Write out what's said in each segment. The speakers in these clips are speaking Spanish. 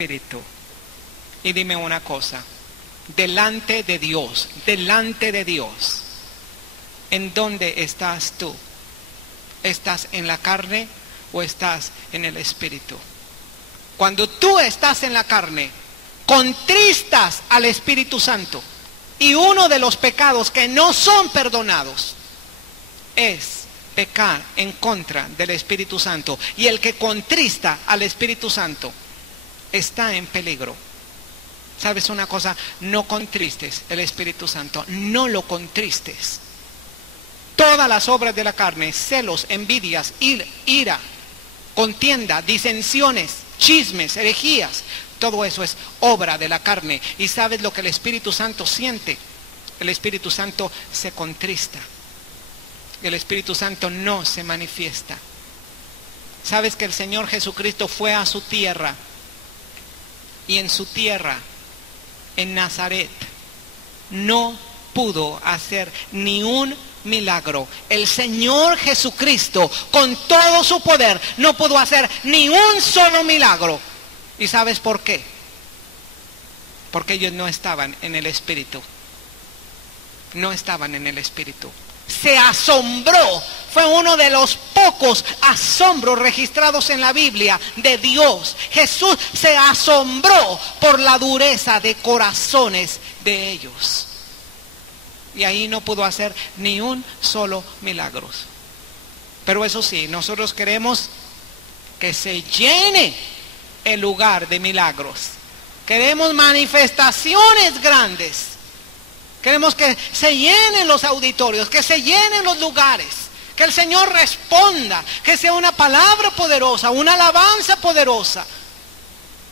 Espíritu. Y dime una cosa, delante de Dios, ¿en dónde estás tú? ¿Estás en la carne o estás en el Espíritu? Cuando tú estás en la carne, contristas al Espíritu Santo. Y uno de los pecados que no son perdonados es pecar en contra del Espíritu Santo. Y el que contrista al Espíritu Santo está en peligro. ¿Sabes una cosa? No contristes el Espíritu Santo, no lo contristes. Todas las obras de la carne, celos, envidias, ira, contienda, disensiones, chismes, herejías, todo eso es obra de la carne. ¿Y sabes lo que el Espíritu Santo siente? El Espíritu Santo se contrista. El Espíritu Santo no se manifiesta. ¿Sabes que el Señor Jesucristo fue a su tierra? Y en su tierra, en Nazaret, no pudo hacer ni un milagro. El Señor Jesucristo, con todo su poder, no pudo hacer ni un solo milagro. ¿Y sabes por qué? Porque ellos no estaban en el Espíritu. No estaban en el Espíritu. Se asombró. Fue uno de los pocos asombros registrados en la Biblia de Dios. Jesús se asombró por la dureza de corazones de ellos. Y ahí no pudo hacer ni un solo milagro. Pero eso sí, nosotros queremos que se llene el lugar de milagros. Queremos manifestaciones grandes. Queremos que se llenen los auditorios, que se llenen los lugares, que el Señor responda, que sea una palabra poderosa, una alabanza poderosa,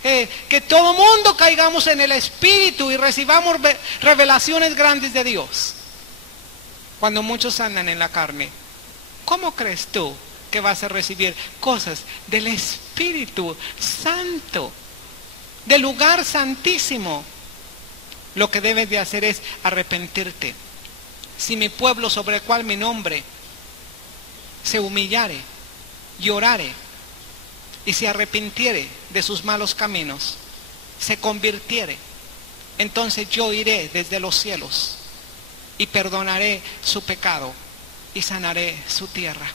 que todo mundo caigamos en el Espíritu y recibamos revelaciones grandes de Dios. Cuando muchos andan en la carne, ¿cómo crees tú que vas a recibir cosas del Espíritu Santo, del lugar santísimo? Lo que debes de hacer es arrepentirte. Si mi pueblo sobre el cual mi nombre se humillare, llorare y se arrepintiere de sus malos caminos, se convirtiere, entonces yo iré desde los cielos y perdonaré su pecado y sanaré su tierra.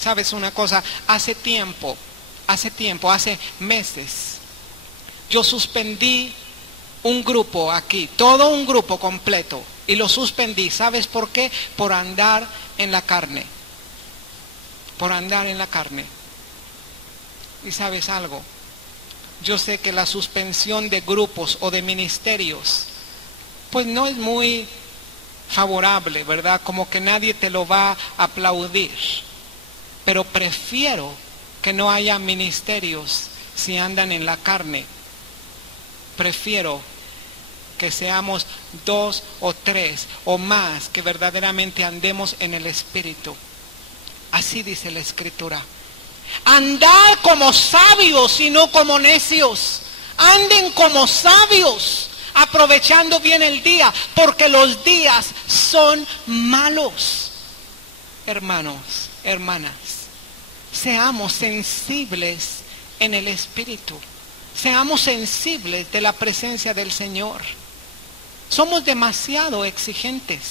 ¿Sabes una cosa? Hace meses, yo suspendí un grupo aquí, todo un grupo completo, y lo suspendí. ¿Sabes por qué? Por andar en la carne. Por andar en la carne. Y ¿sabes algo? Yo sé que la suspensión de grupos o de ministerios, pues no es muy favorable, ¿verdad? Como que nadie te lo va a aplaudir. Pero prefiero que no haya ministerios si andan en la carne. Prefiero que seamos 2 o 3 o más, que verdaderamente andemos en el Espíritu. Así dice la Escritura. Andad como sabios y no como necios. Anden como sabios, aprovechando bien el día, porque los días son malos. Hermanos, hermanas, seamos sensibles en el Espíritu. Seamos sensibles de la presencia del Señor. Somos demasiado exigentes.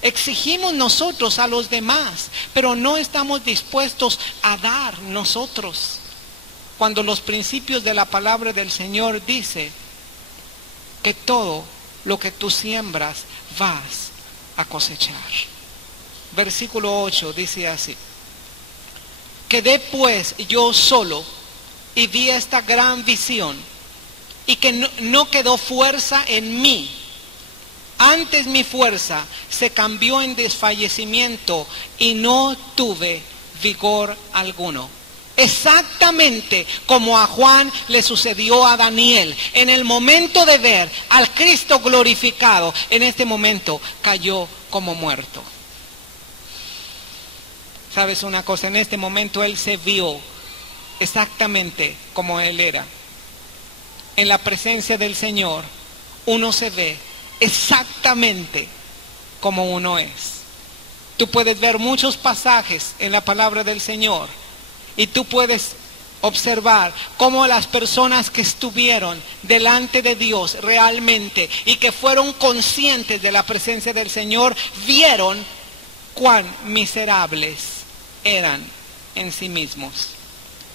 Exigimos nosotros a los demás, pero no estamos dispuestos a dar nosotros. Cuando los principios de la palabra del Señor dice que todo lo que tú siembras vas a cosechar. Versículo 8 dice así: quedé pues yo solo y vi esta gran visión, y que no quedó fuerza en mí. Antes mi fuerza se cambió en desfallecimiento y no tuve vigor alguno. Exactamente como a Juan le sucedió a Daniel. En el momento de ver al Cristo glorificado, en este momento cayó como muerto. ¿Sabes una cosa? En este momento él se vio exactamente como él era. En la presencia del Señor, uno se ve exactamente como uno es. Tú puedes ver muchos pasajes en la palabra del Señor y tú puedes observar cómo las personas que estuvieron delante de Dios realmente y que fueron conscientes de la presencia del Señor, vieron cuán miserables eran en sí mismos.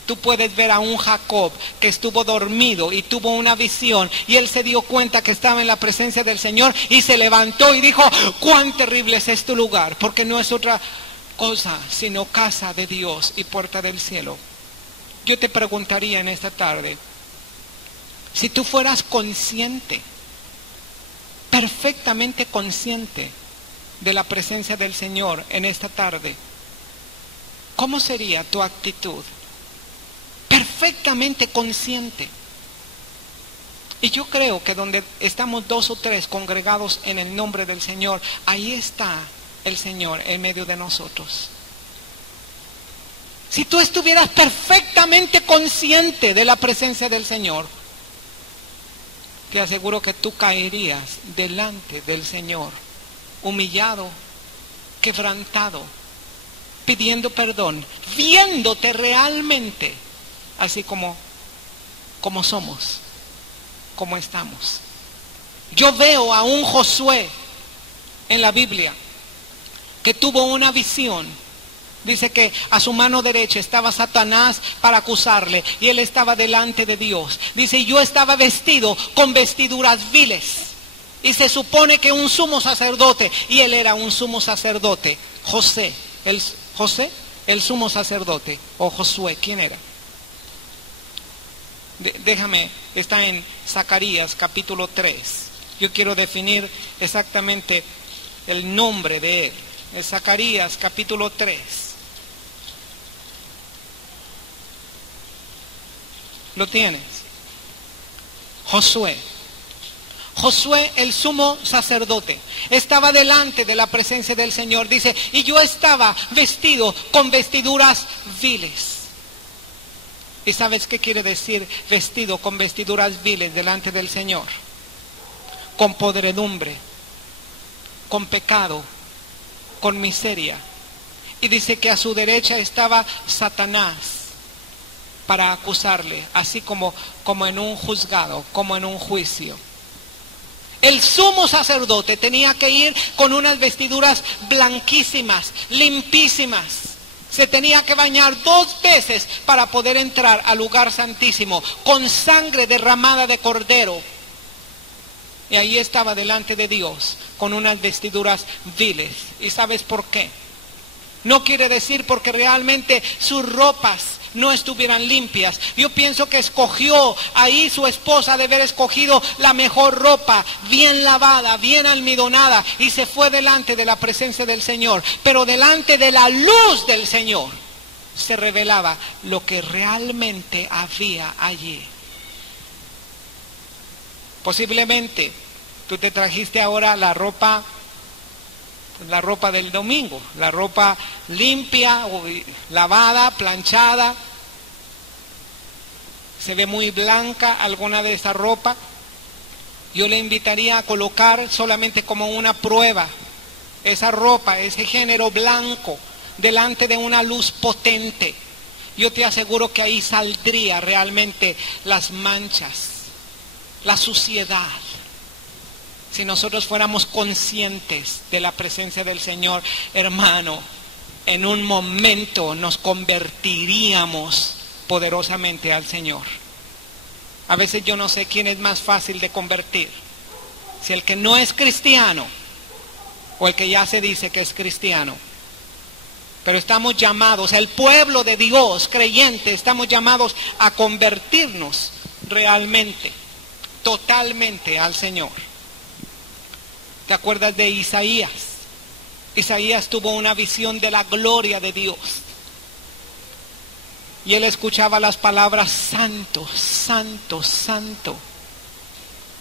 Tú puedes ver a un Jacob que estuvo dormido y tuvo una visión y él se dio cuenta que estaba en la presencia del Señor y se levantó y dijo: cuán terrible es este lugar, porque no es otra cosa sino casa de Dios y puerta del cielo. Yo te preguntaría en esta tarde, si tú fueras consciente, perfectamente consciente de la presencia del Señor en esta tarde, ¿cómo sería tu actitud? Perfectamente consciente. Y yo creo que donde estamos 2 o 3 congregados en el nombre del Señor, ahí está el Señor en medio de nosotros. Si tú estuvieras perfectamente consciente de la presencia del Señor, te aseguro que tú caerías delante del Señor, humillado, quebrantado, pidiendo perdón, viéndote realmente así como somos, como estamos. Yo veo a un Josué en la Biblia que tuvo una visión. Dice que a su mano derecha estaba Satanás para acusarle y él estaba delante de Dios. Dice: yo estaba vestido con vestiduras viles. Y se supone que un sumo sacerdote, y él era un sumo sacerdote. José, el sumo sacerdote, o Josué, ¿quién era? Déjame, está en Zacarías capítulo 3. Yo quiero definir exactamente el nombre de él. Es Zacarías capítulo 3. ¿Lo tienes? Josué, el sumo sacerdote, estaba delante de la presencia del Señor. Dice: y yo estaba vestido con vestiduras viles. ¿Y sabes qué quiere decir vestido con vestiduras viles delante del Señor? Con podredumbre, con pecado, con miseria. Y dice que a su derecha estaba Satanás para acusarle, así como en un juzgado, como en un juicio. El sumo sacerdote tenía que ir con unas vestiduras blanquísimas, limpísimas. Se tenía que bañar 2 veces para poder entrar al lugar santísimo, con sangre derramada de cordero. Y ahí estaba delante de Dios, con unas vestiduras viles. ¿Y sabes por qué? No quiere decir porque realmente sus ropas no estuvieran limpias. Yo pienso que escogió ahí su esposa de haber escogido la mejor ropa, bien lavada, bien almidonada, y se fue delante de la presencia del Señor. Pero delante de la luz del Señor se revelaba lo que realmente había allí. Posiblemente tú te trajiste ahora la ropa del domingo, la ropa limpia, lavada, planchada. Se ve muy blanca alguna de esa ropa. Yo le invitaría a colocar solamente como una prueba esa ropa, ese género blanco, delante de una luz potente. Yo te aseguro que ahí saldría realmente las manchas, la suciedad. Si nosotros fuéramos conscientes de la presencia del Señor, hermano, en un momento nos convertiríamos poderosamente al Señor. A veces yo no sé quién es más fácil de convertir, si el que no es cristiano o el que ya se dice que es cristiano. Pero estamos llamados, el pueblo de Dios creyente, estamos llamados a convertirnos realmente, totalmente al Señor. ¿Te acuerdas de Isaías? Isaías tuvo una visión de la gloria de Dios. Y él escuchaba las palabras: santo, santo, santo.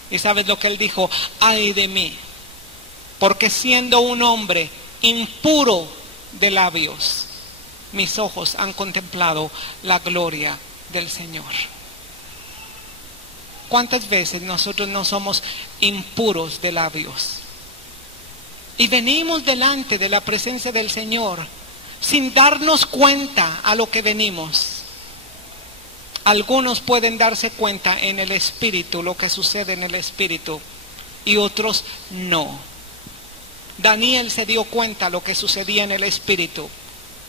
¿Y sabes lo que él dijo? Ay de mí, porque siendo un hombre impuro de labios, mis ojos han contemplado la gloria del Señor. ¿Cuántas veces nosotros no somos impuros de labios? Y venimos delante de la presencia del Señor sin darnos cuenta a lo que venimos. Algunos pueden darse cuenta en el espíritu, lo que sucede en el espíritu, y otros no. Daniel se dio cuenta lo que sucedía en el espíritu.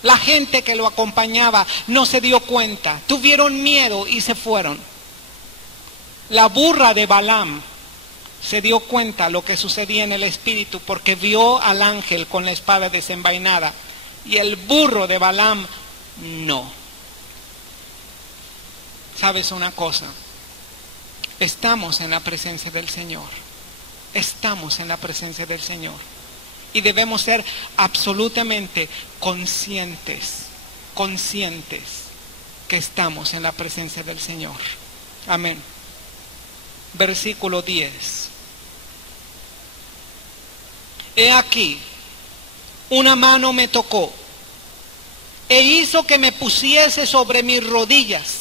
La gente que lo acompañaba no se dio cuenta, tuvieron miedo y se fueron. La burra de Balaam se dio cuenta lo que sucedía en el espíritu porque vio al ángel con la espada desenvainada, y el burro de Balaam no. ¿Sabes una cosa? Estamos en la presencia del Señor. Estamos en la presencia del Señor. Y debemos ser absolutamente conscientes que estamos en la presencia del Señor. Amén. Versículo 10. He aquí, una mano me tocó e hizo que me pusiese sobre mis rodillas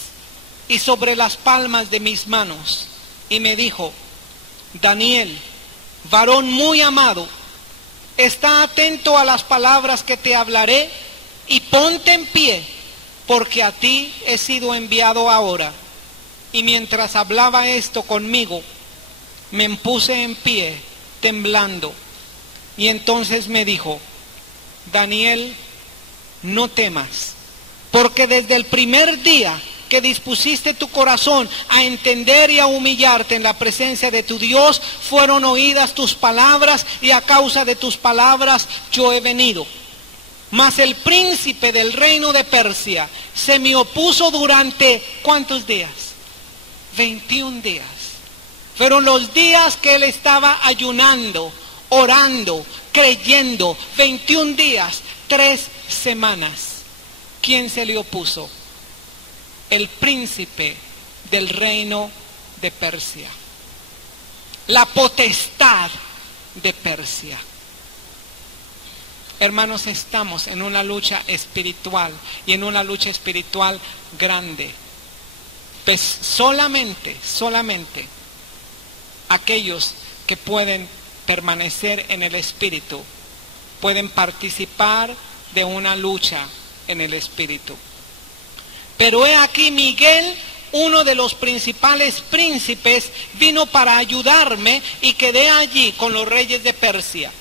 y sobre las palmas de mis manos, y me dijo: Daniel, varón muy amado, está atento a las palabras que te hablaré y ponte en pie, porque a ti he sido enviado ahora. Y mientras hablaba esto conmigo, me puse en pie, temblando. Y entonces me dijo: Daniel, no temas, porque desde el primer día que dispusiste tu corazón a entender y a humillarte en la presencia de tu Dios, fueron oídas tus palabras, y a causa de tus palabras yo he venido. Mas el príncipe del reino de Persia se me opuso durante, ¿cuántos días? 21 días. Fueron los días que él estaba ayunando, orando, creyendo. 21 días, 3 semanas. ¿Quién se le opuso? El príncipe del reino de Persia, la potestad de Persia. Hermanos, estamos en una lucha espiritual, y en una lucha espiritual grande. Pues solamente aquellos que pueden permanecer en el espíritu pueden participar de una lucha en el espíritu. Pero he aquí, Miguel, uno de los principales príncipes, vino para ayudarme, y quedé allí con los reyes de Persia.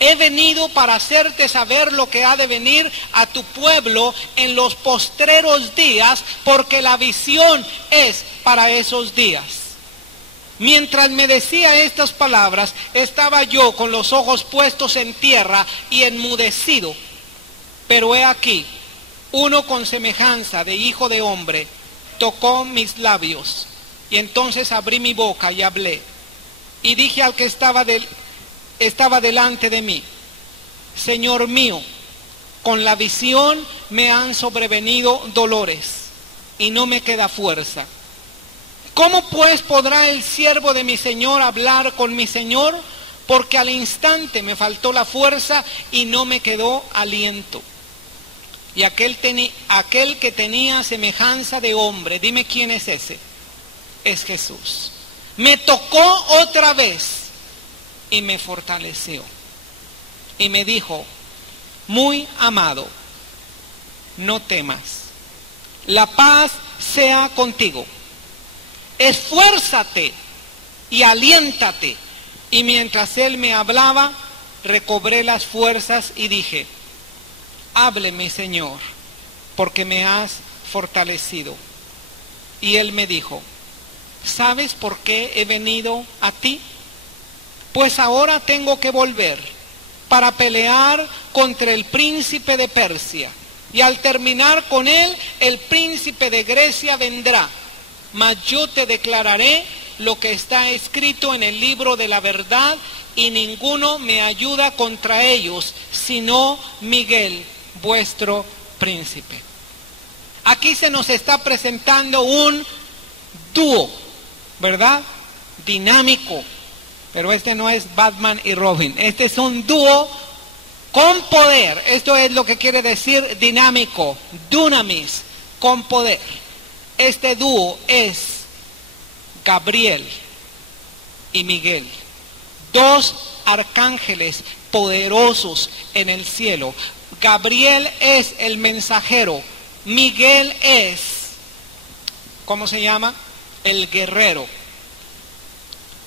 He venido para hacerte saber lo que ha de venir a tu pueblo en los postreros días, porque la visión es para esos días. Mientras me decía estas palabras, estaba yo con los ojos puestos en tierra y enmudecido. Pero he aquí, uno con semejanza de hijo de hombre tocó mis labios, y entonces abrí mi boca y hablé, y dije al que estaba delante de mí: Señor mío, con la visión me han sobrevenido dolores, y no me queda fuerza. ¿Cómo pues podrá el siervo de mi Señor hablar con mi Señor? Porque al instante me faltó la fuerza y no me quedó aliento. Y aquel que tenía semejanza de hombre, dime quién es ese, es Jesús. Me tocó otra vez y me fortaleció. Y me dijo: muy amado, no temas, la paz sea contigo. Esfuérzate y aliéntate. Y mientras él me hablaba, recobré las fuerzas y dije: hábleme, Señor, porque me has fortalecido. Y él me dijo: ¿sabes por qué he venido a ti? Pues ahora tengo que volver para pelear contra el príncipe de Persia, y al terminar con él, el príncipe de Grecia vendrá. Mas yo te declararé lo que está escrito en el libro de la verdad, y ninguno me ayuda contra ellos, sino Miguel, vuestro príncipe. Aquí se nos está presentando un dúo, ¿verdad? Dinámico. Pero este no es Batman y Robin. Este es un dúo con poder. Esto es lo que quiere decir dinámico, dunamis, con poder. Este dúo es Gabriel y Miguel, dos arcángeles poderosos en el cielo. Gabriel es el mensajero, Miguel es ¿cómo se llama? El guerrero.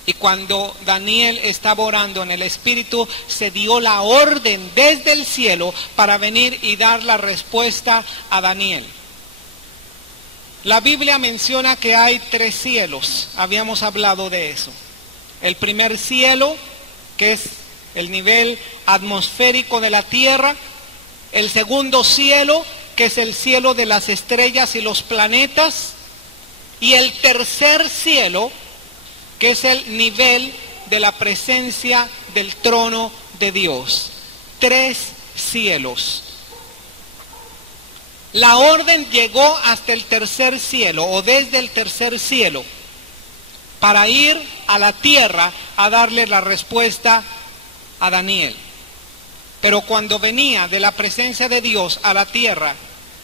Y cuando Daniel estaba orando en el Espíritu, se dio la orden desde el cielo para venir y dar la respuesta a Daniel. La Biblia menciona que hay 3 cielos, habíamos hablado de eso. El primer cielo, que es el nivel atmosférico de la tierra. El segundo cielo, que es el cielo de las estrellas y los planetas. Y el tercer cielo, que es el nivel de la presencia del trono de Dios. 3 cielos. La orden llegó hasta el tercer cielo, o desde el tercer cielo, para ir a la tierra a darle la respuesta a Daniel. Pero cuando venía de la presencia de Dios a la tierra,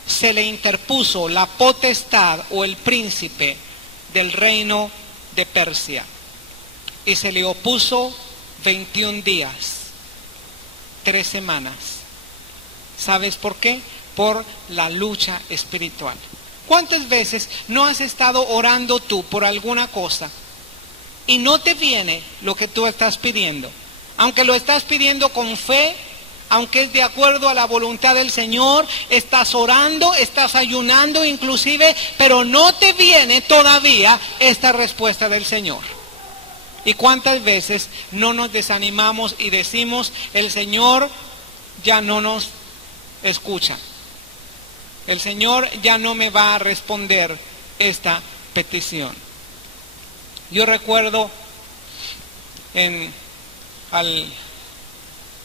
se le interpuso la potestad o el príncipe del reino de Persia. Y se le opuso 21 días, 3 semanas. ¿Sabes por qué? Por la lucha espiritual. ¿Cuántas veces no has estado orando tú por alguna cosa y no te viene lo que tú estás pidiendo? Aunque lo estás pidiendo con fe, aunque es de acuerdo a la voluntad del Señor, estás orando, estás ayunando inclusive, pero no te viene todavía esta respuesta del Señor. ¿Y cuántas veces no nos desanimamos y decimos, el Señor ya no nos escucha? El Señor ya no me va a responder esta petición. Yo recuerdo,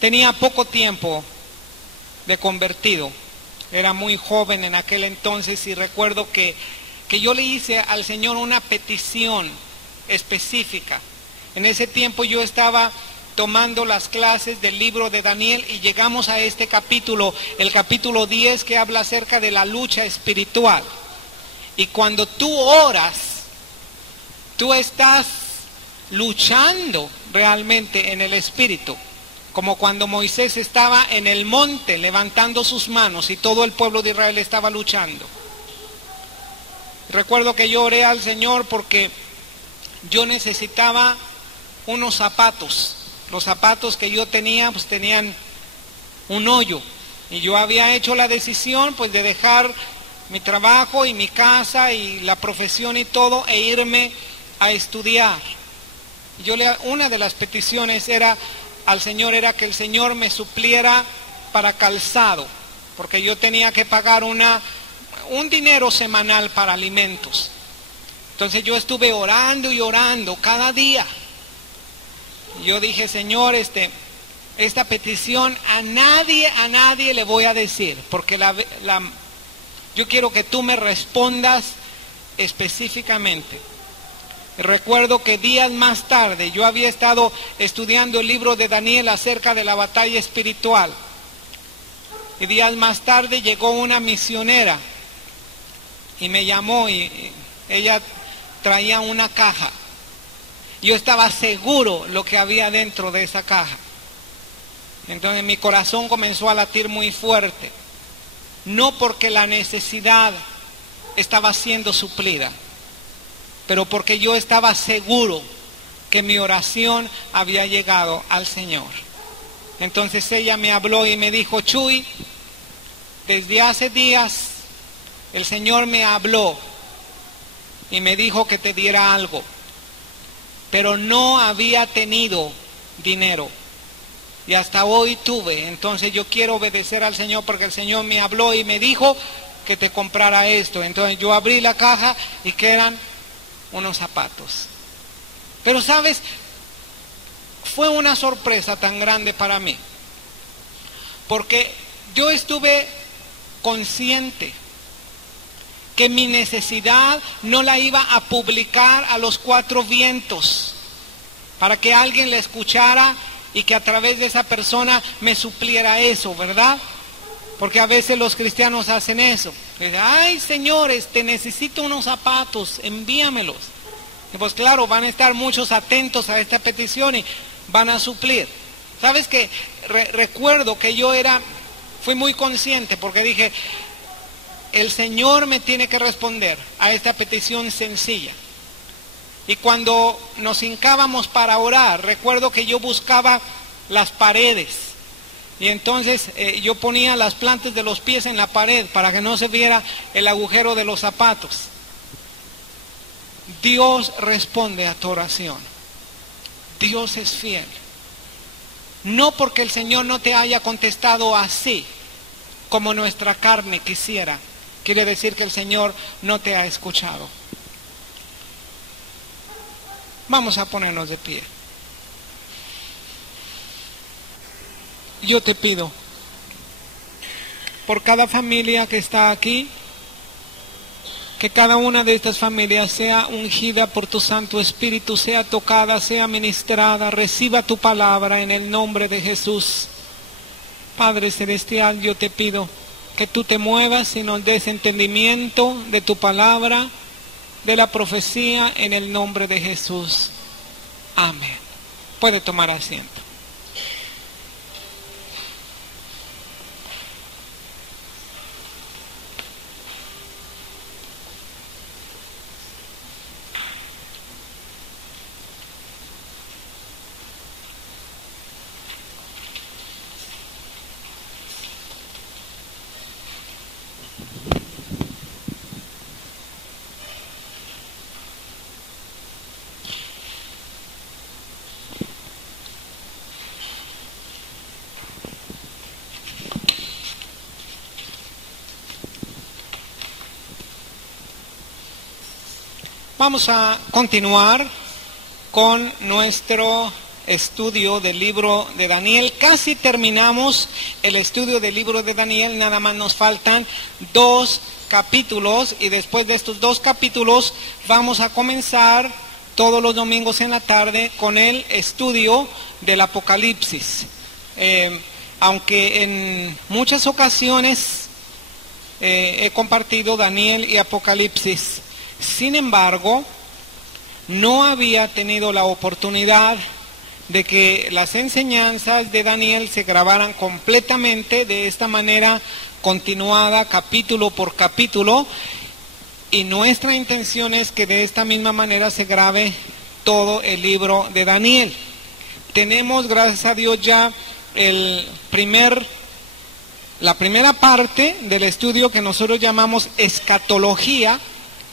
tenía poco tiempo de convertido, era muy joven en aquel entonces y recuerdo que yo le hice al Señor una petición específica. En ese tiempo yo estaba tomando las clases del libro de Daniel y llegamos a este capítulo, el capítulo 10, que habla acerca de la lucha espiritual. Y cuando tú oras, tú estás luchando realmente en el Espíritu, como cuando Moisés estaba en el monte levantando sus manos y todo el pueblo de Israel estaba luchando. Recuerdo que yo oré al Señor porque yo necesitaba unos zapatos. Los zapatos que yo tenía pues tenían un hoyo y yo había hecho la decisión pues de dejar mi trabajo y mi casa y la profesión y todo e irme a estudiar. Una de las peticiones al Señor era que el Señor me supliera para calzado, porque yo tenía que pagar un dinero semanal para alimentos. Entonces yo estuve orando y orando cada día. Yo dije, Señor, esta petición a nadie le voy a decir, porque yo quiero que tú me respondas específicamente. Recuerdo que días más tarde yo había estado estudiando el libro de Daniel acerca de la batalla espiritual. Y días más tarde llegó una misionera y me llamó y ella traía una caja. Yo estaba seguro lo que había dentro de esa caja. Entonces mi corazón comenzó a latir muy fuerte. No porque la necesidad estaba siendo suplida, pero porque yo estaba seguro que mi oración había llegado al Señor. Entonces ella me habló y me dijo, Chuy, desde hace días el Señor me habló y me dijo que te diera algo, pero no había tenido dinero y hasta hoy tuve. Entonces yo quiero obedecer al Señor porque el Señor me habló y me dijo que te comprara esto. Entonces yo abrí la caja y que eran unos zapatos. Pero sabes, fue una sorpresa tan grande para mí, porque yo estuve consciente que mi necesidad no la iba a publicar a los 4 vientos para que alguien la escuchara y que a través de esa persona me supliera eso, ¿verdad? Porque a veces los cristianos hacen eso. Dicen, ay, Señor, necesito unos zapatos, envíamelos. Y pues claro, van a estar muchos atentos a esta petición y van a suplir. ¿Sabes qué? Recuerdo que fui muy consciente porque dije, el Señor me tiene que responder a esta petición sencilla. Y cuando nos hincábamos para orar, recuerdo que yo buscaba las paredes. Y entonces yo ponía las plantas de los pies en la pared para que no se viera el agujero de los zapatos. Dios responde a tu oración. Dios es fiel. No porque el Señor no te haya contestado así, como nuestra carne quisiera, quiere decir que el Señor no te ha escuchado. Vamos a ponernos de pie. Yo te pido, por cada familia que está aquí, que cada una de estas familias sea ungida por tu Santo Espíritu, sea tocada, sea ministrada, reciba tu palabra en el nombre de Jesús. Padre Celestial, yo te pido que tú te muevas y nos des entendimiento de tu palabra, de la profecía, en el nombre de Jesús. Amén. Puede tomar asiento. Vamos a continuar con nuestro estudio del libro de Daniel. Casi terminamos el estudio del libro de Daniel, nada más nos faltan 2 capítulos y después de estos 2 capítulos vamos a comenzar todos los domingos en la tarde con el estudio del Apocalipsis. Aunque en muchas ocasiones he compartido Daniel y Apocalipsis, sin embargo, no había tenido la oportunidad de que las enseñanzas de Daniel se grabaran completamente de esta manera continuada, capítulo por capítulo, y nuestra intención es que de esta misma manera se grabe todo el libro de Daniel. Tenemos, gracias a Dios, ya la primera parte del estudio que nosotros llamamos escatología.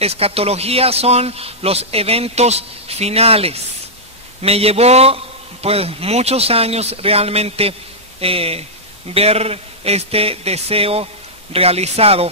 Escatología son los eventos finales. Me llevó pues muchos años realmente ver este deseo realizado,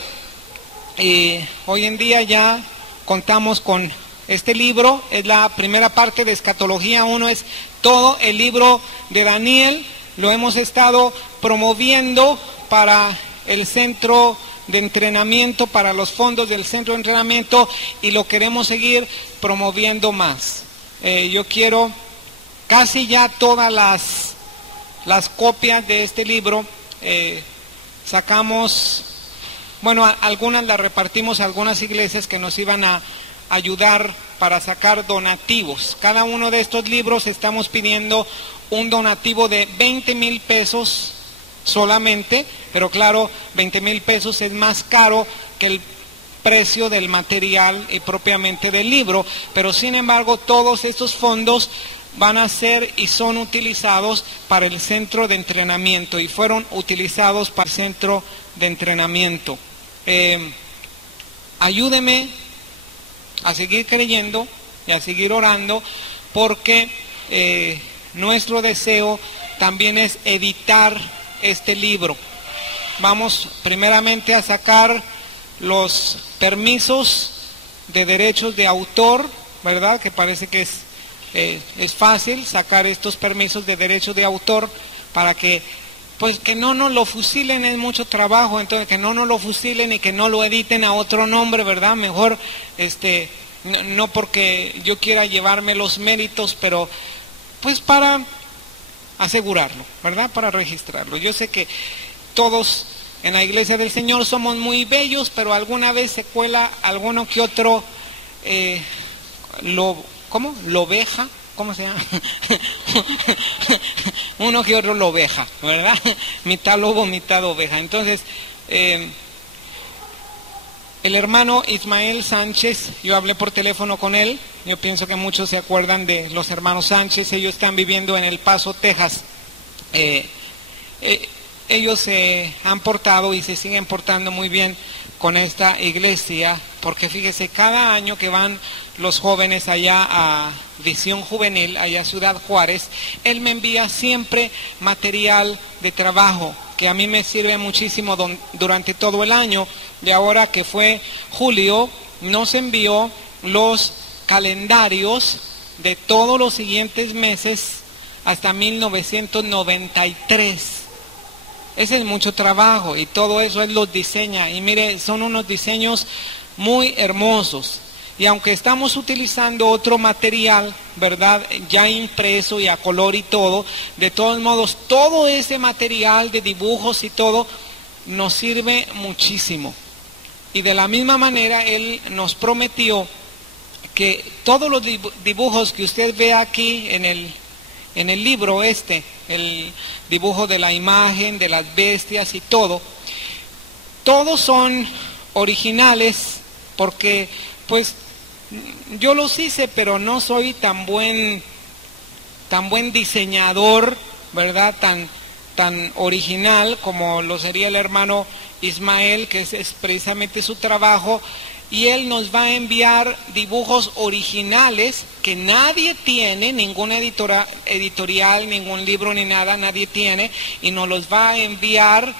y hoy en día ya contamos con este libro. Es la primera parte de escatología 1, es todo el libro de Daniel. Lo hemos estado promoviendo para el centro de entrenamiento, para los fondos del centro de entrenamiento, y lo queremos seguir promoviendo más. Yo quiero casi ya todas las copias de este libro. Sacamos, bueno, algunas las repartimos a algunas iglesias que nos iban a ayudar para sacar donativos. Cada uno de estos libros estamos pidiendo un donativo de 20,000 pesos solamente, pero claro, 20,000 pesos es más caro que el precio del material y propiamente del libro, pero sin embargo todos estos fondos van a ser y son utilizados para el centro de entrenamiento, y fueron utilizados para el centro de entrenamiento. Ayúdeme a seguir creyendo y a seguir orando, porque nuestro deseo también es editar este libro. Vamos primeramente a sacar los permisos de derechos de autor, ¿verdad? Que parece que es fácil sacar estos permisos de derechos de autor para que, pues, que no nos lo fusilen. Es mucho trabajo, entonces que no nos lo fusilen y que no lo editen a otro nombre, ¿verdad? Mejor, no porque yo quiera llevarme los méritos, pero pues para asegurarlo, ¿verdad? Para registrarlo. Yo sé que todos en la Iglesia del Señor somos muy bellos, pero alguna vez se cuela alguno que otro lobeja, ¿cómo se llama? Uno que otro lobeja, ¿verdad? Mitad lobo, mitad oveja. Entonces, El hermano Ismael Sánchez, yo hablé por teléfono con él, yo pienso que muchos se acuerdan de los hermanos Sánchez, ellos están viviendo en El Paso, Texas. Ellos se han portado y se siguen portando muy bien con esta iglesia, porque fíjese, cada año que van los jóvenes allá a Visión Juvenil, allá a Ciudad Juárez, él me envía siempre material de trabajo, que a mí me sirve muchísimo durante todo el año. Y ahora que fue julio, nos envió los calendarios de todos los siguientes meses hasta 1993. Ese es mucho trabajo y todo eso él los diseña. Y mire, son unos diseños muy hermosos. Y aunque estamos utilizando otro material, ¿verdad?, ya impreso y a color y todo, de todos modos, todo ese material de dibujos y todo nos sirve muchísimo. Y de la misma manera, él nos prometió que todos los dibujos que usted ve aquí en el libro el dibujo de la imagen, de las bestias y todo, todos son originales, porque pues yo los hice, pero no soy tan buen diseñador, ¿verdad?, tan original como lo sería el hermano Ismael, que es precisamente su trabajo, y él nos va a enviar dibujos originales que nadie tiene, ninguna editorial, ningún libro ni nada, nadie tiene, y nos los va a enviar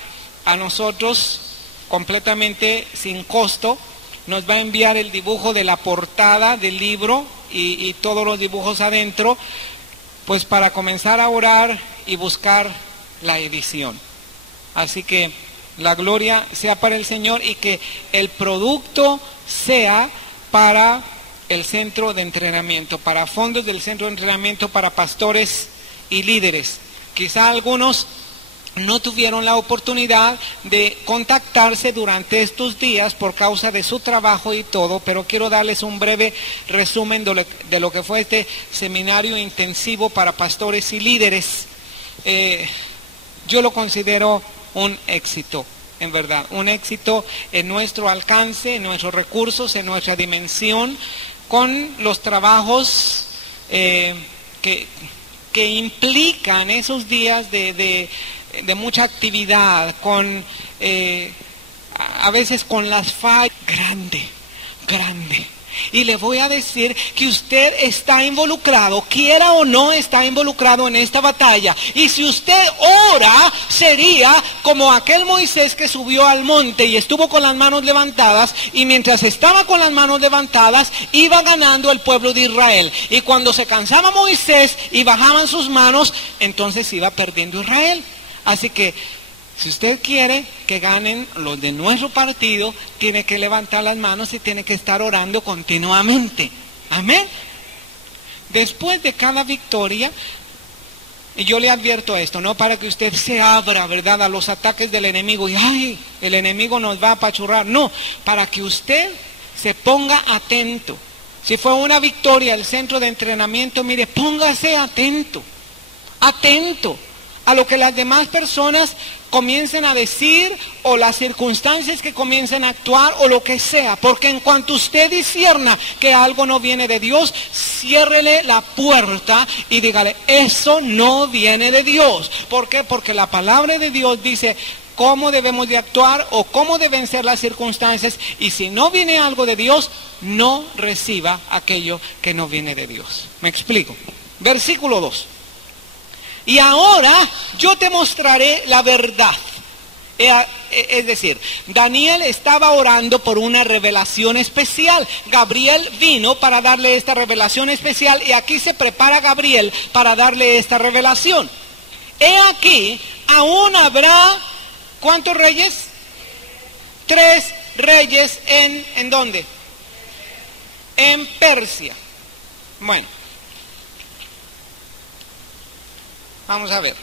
a nosotros completamente sin costo. Nos va a enviar el dibujo de la portada del libro y todos los dibujos adentro, pues para comenzar a orar y buscar la edición. Así que la gloria sea para el Señor y que el producto sea para el centro de entrenamiento, para fondos del centro de entrenamiento para pastores y líderes. Quizá algunos no tuvieron la oportunidad de contactarse durante estos días por causa de su trabajo y todo, pero quiero darles un breve resumen de lo que fue este seminario intensivo para pastores y líderes. Yo lo considero un éxito, en verdad, un éxito en nuestro alcance, en nuestros recursos, en nuestra dimensión, con los trabajos que implican esos días de mucha actividad, con a veces con las fallas grande. Y le voy a decir que usted está involucrado, quiera o no está involucrado en esta batalla. Y si usted ora, sería como aquel Moisés que subió al monte y estuvo con las manos levantadas, y mientras estaba con las manos levantadas, iba ganando el pueblo de Israel. Y cuando se cansaba Moisés y bajaban sus manos, entonces iba perdiendo Israel. Así que, si usted quiere que ganen los de nuestro partido, tiene que levantar las manos y tiene que estar orando continuamente. Amén. Después de cada victoria, y yo le advierto esto, no para que usted se abra, ¿verdad?, a los ataques del enemigo y ¡ay!, el enemigo nos va a apachurrar. No, para que usted se ponga atento. Si fue una victoria el centro de entrenamiento, mire, póngase atento a lo que las demás personas comiencen a decir, o las circunstancias que comiencen a actuar, o lo que sea, porque en cuanto usted discierna que algo no viene de Dios, ciérrele la puerta y dígale, eso no viene de Dios. ¿Por qué? Porque la palabra de Dios dice cómo debemos de actuar o cómo deben ser las circunstancias, y si no viene algo de Dios, no reciba aquello que no viene de Dios. ¿Me explico? Versículo 2. Y ahora yo te mostraré la verdad. Es decir, Daniel estaba orando por una revelación especial. Gabriel vino para darle esta revelación especial, y aquí se prepara Gabriel para darle esta revelación. He aquí, aún habrá, ¿cuántos reyes? 3 reyes ¿en dónde? En Persia. Bueno. Vamos a ver.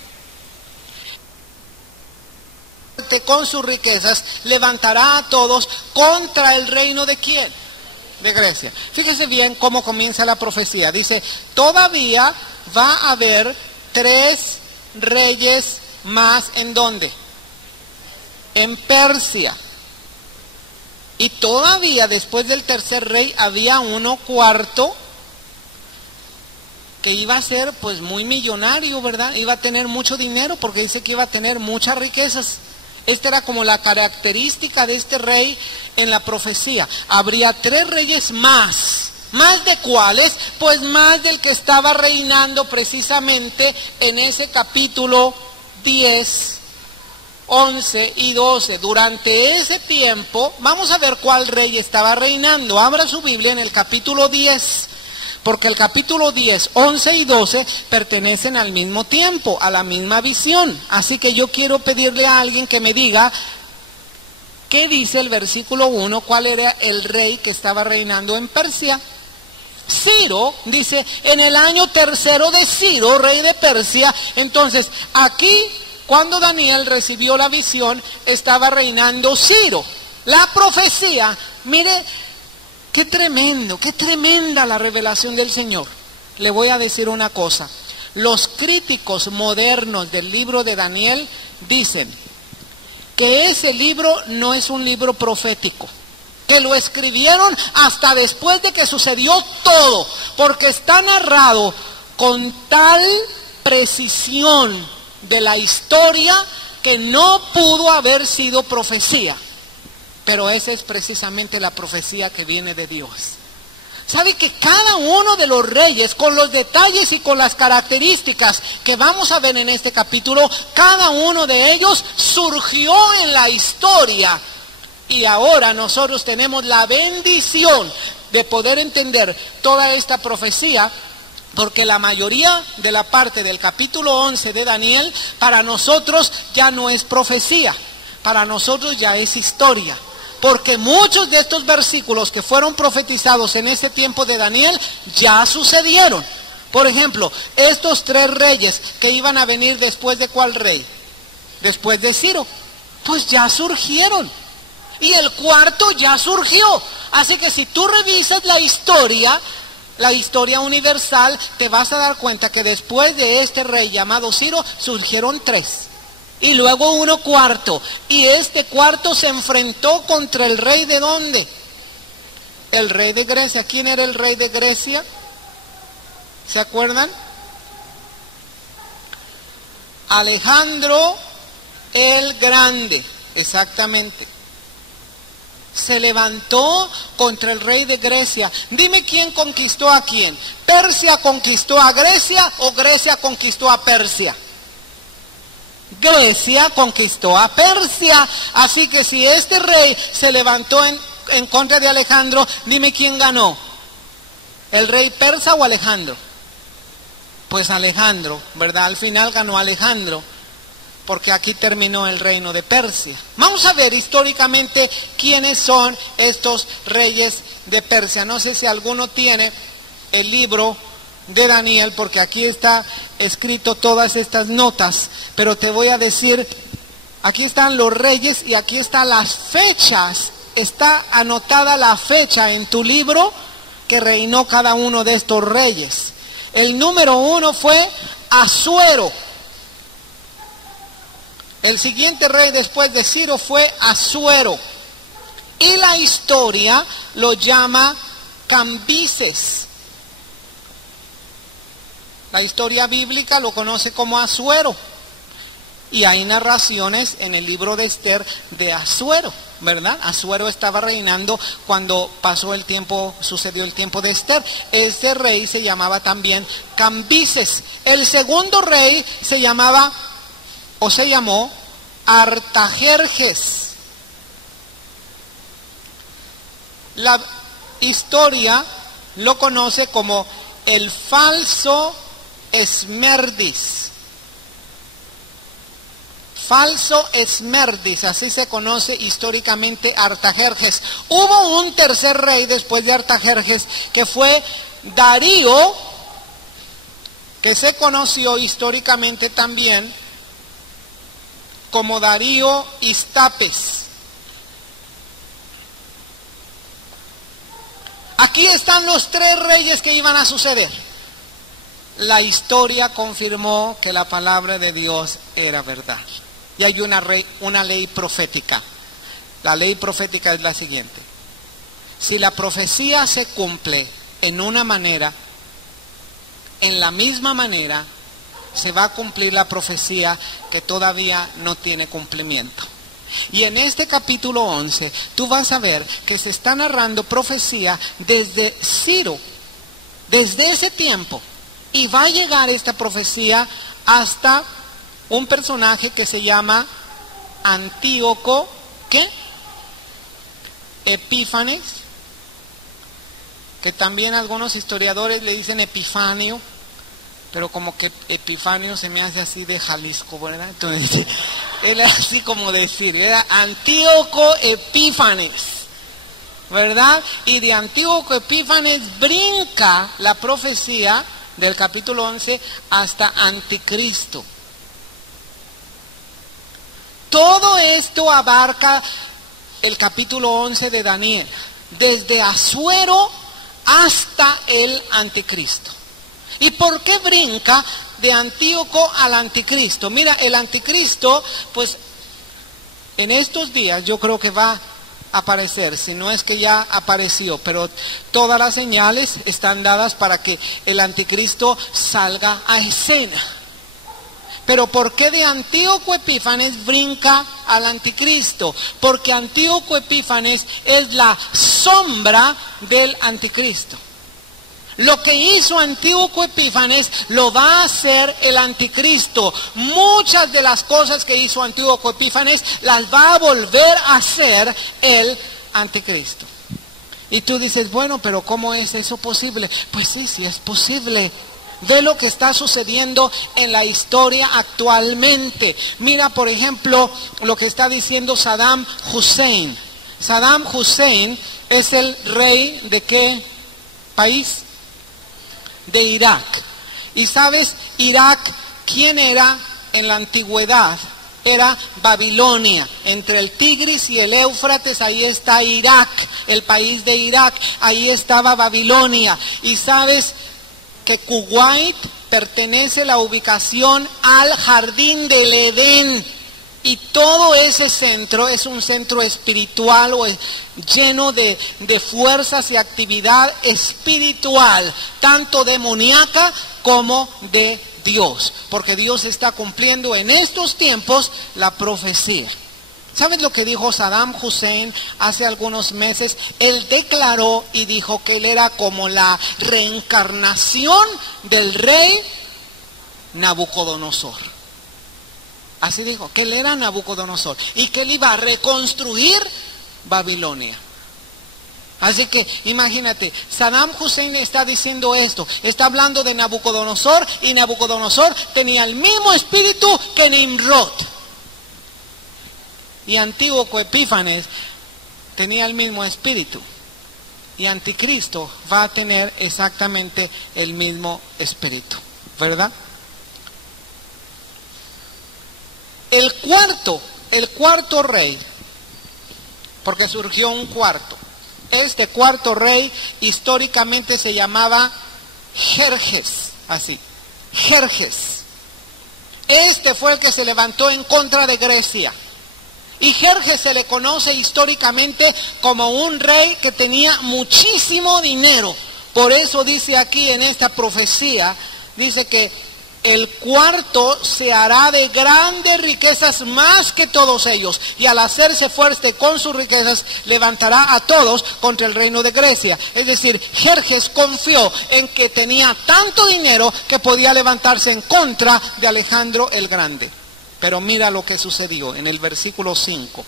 Con sus riquezas levantará a todos contra el reino de ¿quién? De Grecia. Fíjese bien cómo comienza la profecía. Dice, todavía va a haber 3 reyes más. ¿En dónde? En Persia. Y todavía después del tercer rey había uno cuarto que iba a ser pues muy millonario, ¿verdad? Iba a tener mucho dinero porque dice que iba a tener muchas riquezas. Esta era como la característica de este rey en la profecía. Habría 3 reyes más. ¿Más de cuáles? Pues más del que estaba reinando precisamente en ese capítulo 10, 11 y 12. Durante ese tiempo, vamos a ver cuál rey estaba reinando. Abra su Biblia en el capítulo 10. Porque el capítulo 10, 11 y 12 pertenecen al mismo tiempo, a la misma visión. Así que yo quiero pedirle a alguien que me diga qué dice el versículo 1, cuál era el rey que estaba reinando en Persia. Ciro, dice, en el año tercero de Ciro, rey de Persia. Entonces, aquí, cuando Daniel recibió la visión, estaba reinando Ciro. La profecía, mire, qué tremendo, qué tremenda la revelación del Señor. Le voy a decir una cosa. Los críticos modernos del libro de Daniel dicen que ese libro no es un libro profético, que lo escribieron hasta después de que sucedió todo, porque está narrado con tal precisión de la historia que no pudo haber sido profecía. Pero esa es precisamente la profecía que viene de Dios. ¿Sabe que cada uno de los reyes, con los detalles y con las características que vamos a ver en este capítulo, cada uno de ellos surgió en la historia? Y ahora nosotros tenemos la bendición de poder entender toda esta profecía, porque la mayoría de la parte del capítulo 11 de Daniel, para nosotros ya no es profecía, para nosotros ya es historia. Porque muchos de estos versículos que fueron profetizados en este tiempo de Daniel ya sucedieron. Por ejemplo, estos 3 reyes que iban a venir después de ¿cuál rey? Después de Ciro. Pues ya surgieron. Y el cuarto ya surgió. Así que si tú revisas la historia universal, te vas a dar cuenta que después de este rey llamado Ciro, surgieron 3. Y luego uno cuarto. Y este cuarto se enfrentó contra el rey de ¿dónde? El rey de Grecia. ¿Quién era el rey de Grecia? ¿Se acuerdan? Alejandro el Grande. Exactamente. Se levantó contra el rey de Grecia. Dime quién conquistó a quién. ¿Persia conquistó a Grecia o Grecia conquistó a Persia? Grecia conquistó a Persia. Así que si este rey se levantó en contra de Alejandro, dime quién ganó. ¿El rey persa o Alejandro? Pues Alejandro, ¿verdad? Al final ganó Alejandro, porque aquí terminó el reino de Persia. Vamos a ver históricamente quiénes son estos reyes de Persia. No sé si alguno tiene el libro de Daniel, porque aquí está escrito todas estas notas, pero te voy a decir, aquí están los reyes y aquí están las fechas, está anotada la fecha en tu libro que reinó cada uno de estos reyes. El número 1 fue Asuero. El siguiente rey después de Ciro fue Asuero, y la historia lo llama Cambises. La historia bíblica lo conoce como Asuero. Y hay narraciones en el libro de Esther de Asuero, ¿verdad? Asuero estaba reinando cuando pasó el tiempo, sucedió el tiempo de Esther. Este rey se llamaba también Cambises. El segundo rey se llamaba, o se llamó, Artajerjes. La historia lo conoce como el falso Esmerdis. Falso Esmerdis, así se conoce históricamente Artajerjes. Hubo un tercer rey después de Artajerjes que fue Darío, que se conoció históricamente también como Darío Istapes. Aquí están los 3 reyes que iban a suceder. La historia confirmó que la palabra de Dios era verdad. Y hay una ley profética. la ley profética es la siguiente. Si la profecía se cumple en una manera, en la misma manera se va a cumplir la profecía que todavía no tiene cumplimiento. Y en este capítulo 11 tú vas a ver que se está narrando profecía desde Ciro, desde ese tiempo. Y va a llegar esta profecía hasta un personaje que se llama Antíoco, ¿qué? Epífanes, que también algunos historiadores le dicen Epifanio, pero como que Epifanio se me hace así de Jalisco, ¿verdad? Entonces, él era así como decir, era Antíoco Epífanes, ¿verdad? Y de Antíoco Epífanes brinca la profecía del capítulo 11 hasta Anticristo. Todo esto abarca el capítulo 11 de Daniel, desde Asuero hasta el Anticristo. ¿Y por qué brinca de Antíoco al Anticristo? Mira, el Anticristo, pues en estos días yo creo que va a aparecer, si no es que ya apareció, pero todas las señales están dadas para que el Anticristo salga a escena. Pero ¿por qué de Antíoco Epífanes brinca al Anticristo? Porque Antíoco Epífanes es la sombra del Anticristo. Lo que hizo Antíoco Epífanes lo va a hacer el Anticristo. Muchas de las cosas que hizo Antíoco Epífanes las va a volver a hacer el Anticristo. Y tú dices, bueno, pero ¿cómo es eso posible? Pues sí, sí es posible. Ve lo que está sucediendo en la historia actualmente. Mira, por ejemplo, lo que está diciendo Saddam Hussein. Saddam Hussein es el rey ¿de qué país? De Irak. Y sabes, Irak, ¿quién era en la antigüedad? Era Babilonia. Entre el Tigris y el Éufrates, ahí está Irak, el país de Irak. Ahí estaba Babilonia. Y sabes que Kuwait pertenece la ubicación al jardín del Edén. Y todo ese centro es un centro espiritual o lleno de fuerzas y actividad espiritual, tanto demoníaca como de Dios, porque Dios está cumpliendo en estos tiempos la profecía. ¿Sabes lo que dijo Saddam Hussein hace algunos meses? Él declaró y dijo que él era como la reencarnación del rey Nabucodonosor. Así dijo, que él era Nabucodonosor y que él iba a reconstruir Babilonia. Así que imagínate, Saddam Hussein está diciendo esto, está hablando de Nabucodonosor, y Nabucodonosor tenía el mismo espíritu que Nimrod. Y Antíoco Epífanes tenía el mismo espíritu. Y Anticristo va a tener exactamente el mismo espíritu, ¿verdad? El cuarto rey, porque surgió un cuarto. Este cuarto rey históricamente se llamaba Jerjes, así, Jerjes. Este fue el que se levantó en contra de Grecia. Y Jerjes se le conoce históricamente como un rey que tenía muchísimo dinero. Por eso dice aquí en esta profecía, dice que el cuarto se hará de grandes riquezas más que todos ellos, y al hacerse fuerte con sus riquezas levantará a todos contra el reino de Grecia. Es decir, Jerjes confió en que tenía tanto dinero que podía levantarse en contra de Alejandro el Grande. Pero mira lo que sucedió en el versículo 5.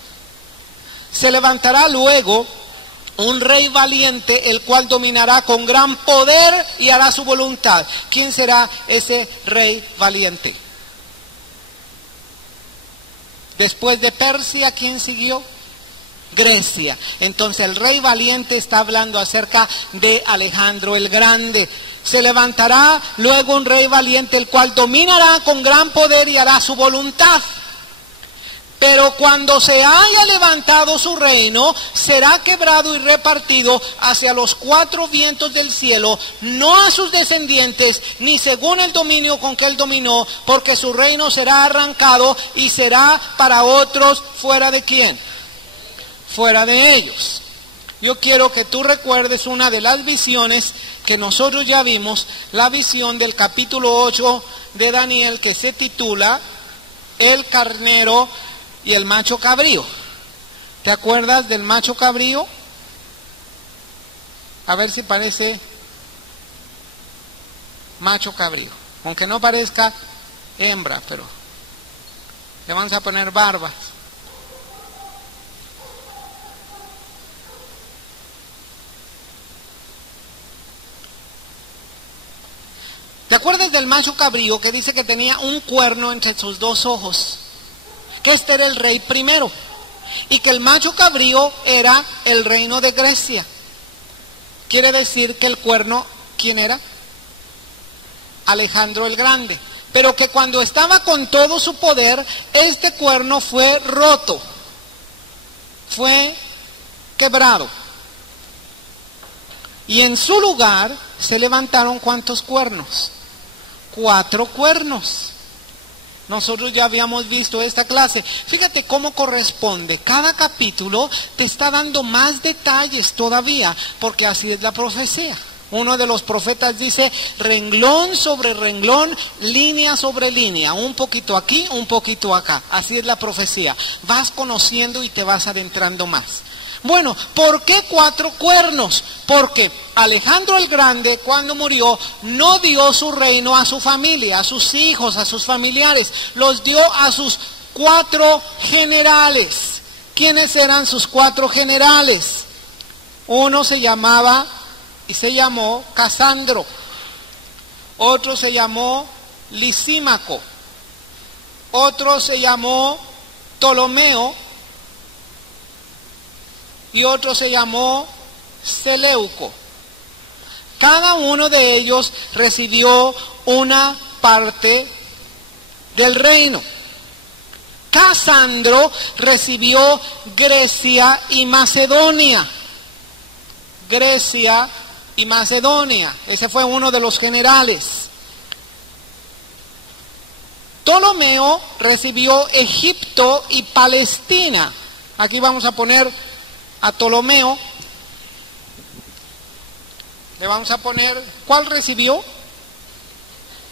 Se levantará luego un rey valiente, el cual dominará con gran poder y hará su voluntad. ¿Quién será ese rey valiente? Después de Persia, ¿quién siguió? Grecia. Entonces el rey valiente está hablando acerca de Alejandro el Grande. Se levantará luego un rey valiente, el cual dominará con gran poder y hará su voluntad. Pero cuando se haya levantado su reino, será quebrado y repartido hacia los cuatro vientos del cielo, no a sus descendientes, ni según el dominio con que él dominó, porque su reino será arrancado y será para otros fuera de ¿quién? fuera de ellos. Yo quiero que tú recuerdes una de las visiones que nosotros ya vimos, la visión del capítulo 8 de Daniel, que se titula El carnero y el macho cabrío. ¿Te acuerdas del macho cabrío? A ver si parece macho cabrío, aunque no parezca hembra, pero le vamos a poner barbas. ¿Te acuerdas del macho cabrío que dice que tenía un cuerno entre sus dos ojos? Que este era el rey primero y que el macho cabrío era el reino de Grecia. Quiere decir que el cuerno, ¿quién era? Alejandro el Grande. Pero que cuando estaba con todo su poder, este cuerno fue roto, fue quebrado. Y en su lugar se levantaron ¿cuántos cuernos? 4 cuernos. Nosotros ya habíamos visto esta clase. Fíjate cómo corresponde. Cada capítulo te está dando más detalles todavía, porque así es la profecía. Uno de los profetas dice renglón sobre renglón, línea sobre línea, un poquito aquí, un poquito acá. Así es la profecía. Vas conociendo y te vas adentrando más. Bueno, ¿por qué 4 cuernos? Porque Alejandro el Grande, cuando murió, no dio su reino a su familia, a sus hijos, a sus familiares. Los dio a sus 4 generales. ¿Quiénes eran sus 4 generales? Uno se llamaba y se llamó Casandro. Otro se llamó Lisímaco. Otro se llamó Ptolomeo. Y otro se llamó Seleuco. Cada uno de ellos recibió una parte del reino. Casandro recibió Grecia y Macedonia. Grecia y Macedonia. Ese fue uno de los generales. Ptolomeo recibió Egipto y Palestina. Aquí vamos a poner a Ptolomeo, le vamos a poner, ¿cuál recibió?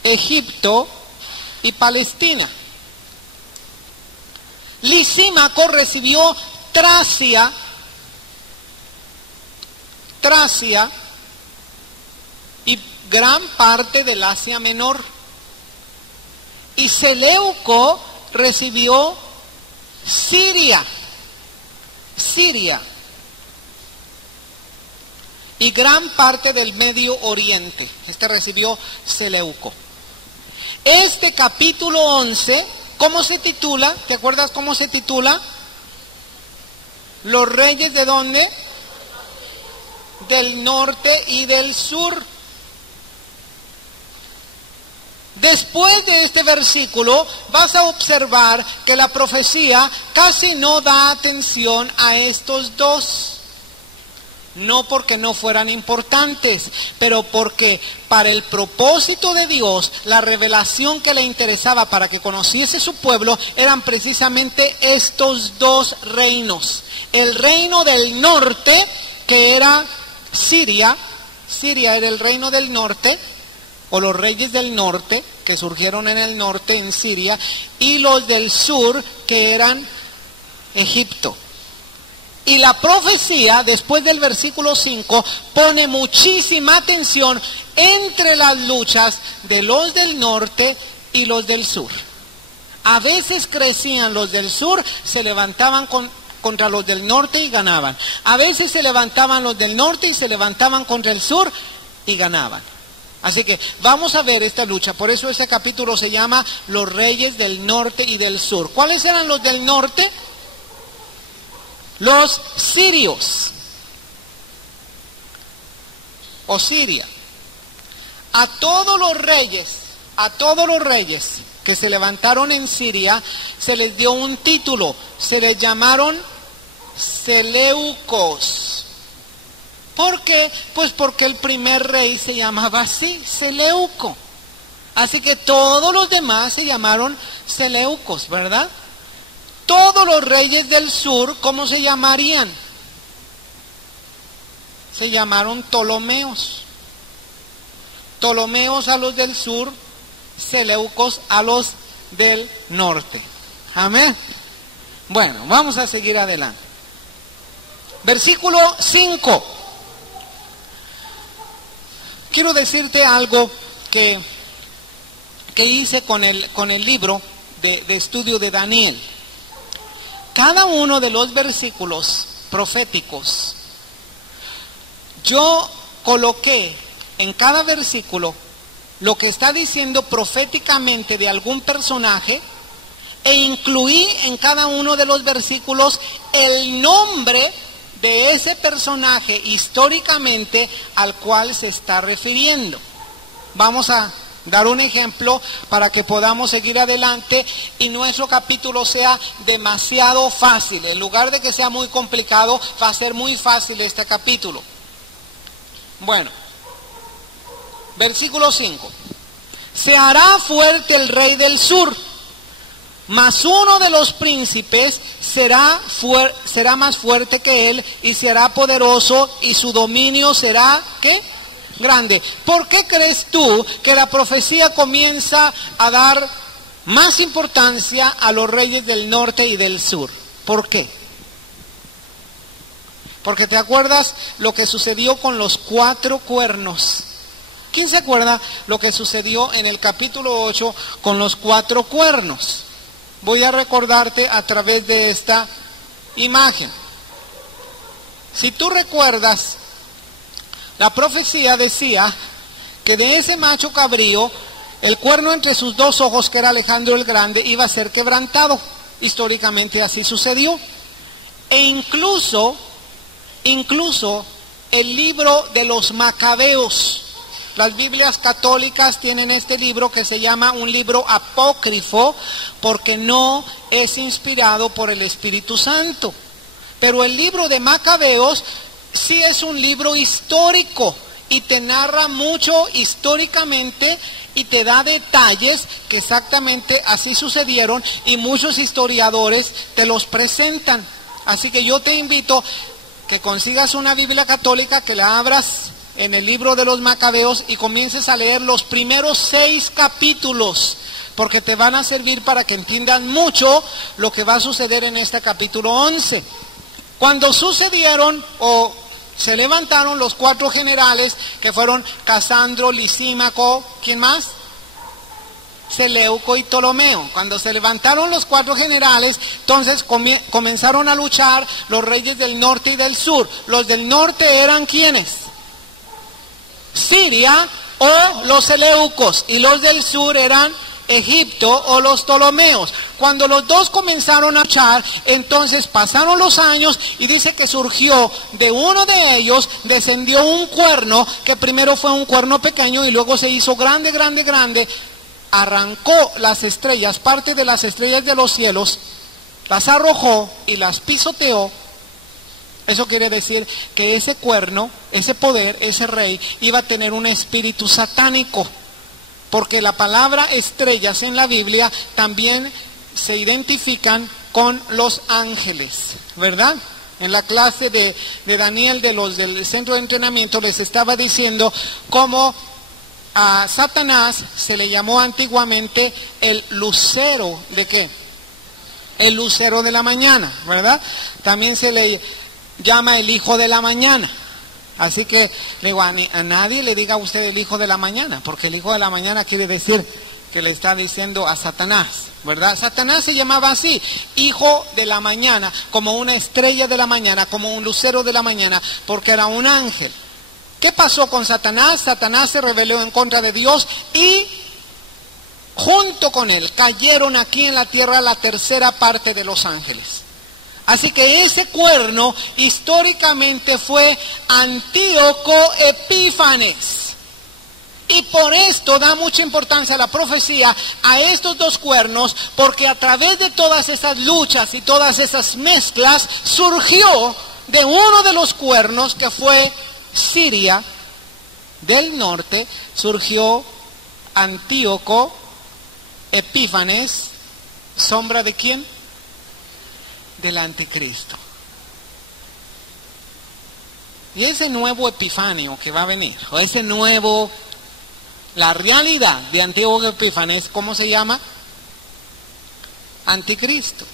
Egipto y Palestina. Lisímaco recibió Tracia y gran parte del Asia Menor. Y Seleuco recibió Siria y gran parte del Medio Oriente. Este recibió Seleuco. Este capítulo 11, ¿cómo se titula? ¿Te acuerdas cómo se titula? Los reyes ¿de dónde? Del norte y del sur. Después de este versículo vas a observar que la profecía casi no da atención a estos dos. No porque no fueran importantes, pero porque para el propósito de Dios, la revelación que le interesaba para que conociese su pueblo, eran precisamente estos dos reinos. El reino del norte, que era Siria. Siria era el reino del norte, o los reyes del norte, que surgieron en el norte, en Siria, y los del sur, que eran Egipto. Y la profecía, después del versículo 5, pone muchísima atención entre las luchas de los del norte y los del sur. A veces crecían los del sur, se levantaban contra los del norte y ganaban. A veces se levantaban los del norte y se levantaban contra el sur y ganaban. Así que vamos a ver esta lucha. Por eso este capítulo se llama Los reyes del norte y del sur. ¿Cuáles eran los del norte? Los sirios, o Siria. A todos los reyes que se levantaron en Siria, se les dio un título, se les llamaron Seleucos. ¿Por qué? Pues porque el primer rey se llamaba así, Seleuco. Así que todos los demás se llamaron Seleucos, ¿verdad? todos los reyes del sur, ¿cómo se llamarían? Se llamaron Ptolomeos. Ptolomeos a los del sur, Seleucos a los del norte. Amén. Bueno, vamos a seguir adelante. Versículo 5. Quiero decirte algo que hice con el libro de estudio de Daniel. Cada uno de los versículos proféticos, yo coloqué en cada versículo lo que está diciendo proféticamente de algún personaje e incluí en cada uno de los versículos el nombre de ese personaje históricamente al cual se está refiriendo. Vamos a dar un ejemplo para que podamos seguir adelante y nuestro capítulo sea demasiado fácil. En lugar de que sea muy complicado, va a ser muy fácil este capítulo. Bueno, versículo 5. Se hará fuerte el rey del sur, mas uno de los príncipes será más fuerte que él y será poderoso y su dominio será, ¿qué? Grande. ¿Por qué crees tú que la profecía comienza a dar más importancia a los reyes del norte y del sur? ¿Por qué? Porque te acuerdas lo que sucedió con los 4 cuernos. ¿Quién se acuerda lo que sucedió en el capítulo 8 con los 4 cuernos? Voy a recordarte a través de esta imagen. Si tú recuerdas, la profecía decía que de ese macho cabrío, el cuerno entre sus 2 ojos, que era Alejandro el Grande, iba a ser quebrantado. Históricamente así sucedió. E incluso el libro de los Macabeos. Las Biblias católicas tienen este libro que se llama un libro apócrifo porque no es inspirado por el Espíritu Santo. Pero el libro de Macabeos sí es un libro histórico y te narra mucho históricamente y te da detalles que exactamente así sucedieron y muchos historiadores te los presentan. Así que yo te invito que consigas una Biblia católica, que la abras en el libro de los Macabeos y comiences a leer los primeros 6 capítulos, porque te van a servir para que entiendan mucho lo que va a suceder en este capítulo 11. Cuando sucedieron o se levantaron los 4 generales, que fueron Casandro, Lisímaco, ¿quién más? Seleuco y Ptolomeo. Cuando se levantaron los 4 generales, entonces comenzaron a luchar los reyes del norte y del sur. Los del norte eran ¿quiénes? Siria o los Seleucos, y los del sur eran Egipto o los Ptolomeos. Cuando los dos comenzaron a luchar, entonces pasaron los años y dice que surgió de uno de ellos, descendió un cuerno, que primero fue un cuerno pequeño y luego se hizo grande, grande, grande, arrancó las estrellas, parte de las estrellas de los cielos, las arrojó y las pisoteó. Eso quiere decir que ese cuerno, ese poder, ese rey, iba a tener un espíritu satánico. Porque la palabra estrellas en la Biblia también se identifican con los ángeles, ¿verdad? En la clase de Daniel del centro de entrenamiento les estaba diciendo cómo a Satanás se le llamó antiguamente el lucero, ¿de qué? El lucero de la mañana, ¿verdad? También se le llama el hijo de la mañana. Así que le digo, a nadie le diga a usted el hijo de la mañana, porque el hijo de la mañana quiere decir que le está diciendo a Satanás, ¿verdad? Satanás se llamaba así, hijo de la mañana, como una estrella de la mañana, como un lucero de la mañana, porque era un ángel. ¿Qué pasó con Satanás? Satanás se rebeló en contra de Dios y junto con él cayeron aquí en la tierra la tercera parte de los ángeles. Así que ese cuerno históricamente fue Antíoco Epífanes. Y por esto da mucha importancia la profecía a estos 2 cuernos, porque a través de todas esas luchas y todas esas mezclas surgió de uno de los cuernos, que fue Siria del norte, surgió Antíoco Epífanes. ¿Sombra de quién? del anticristo. Y ese nuevo Epifanio que va a venir, o ese nuevo, la realidad de Antioco Epífanes, ¿cómo se llama? Anticristo.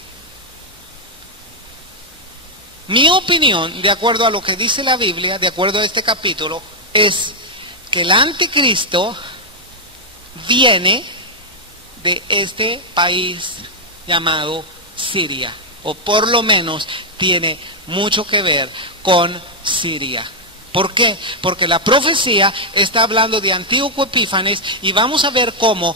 Mi opinión, de acuerdo a lo que dice la Biblia, de acuerdo a este capítulo, es que el anticristo viene de este país llamado Siria, o por lo menos tiene mucho que ver con Siria. ¿Por qué? Porque la profecía está hablando de Antíoco Epífanes y vamos a ver cómo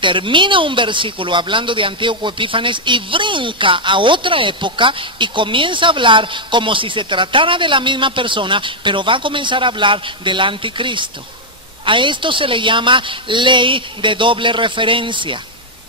termina un versículo hablando de Antíoco Epífanes y brinca a otra época y comienza a hablar como si se tratara de la misma persona, pero va a comenzar a hablar del anticristo. A esto se le llama ley de doble referencia.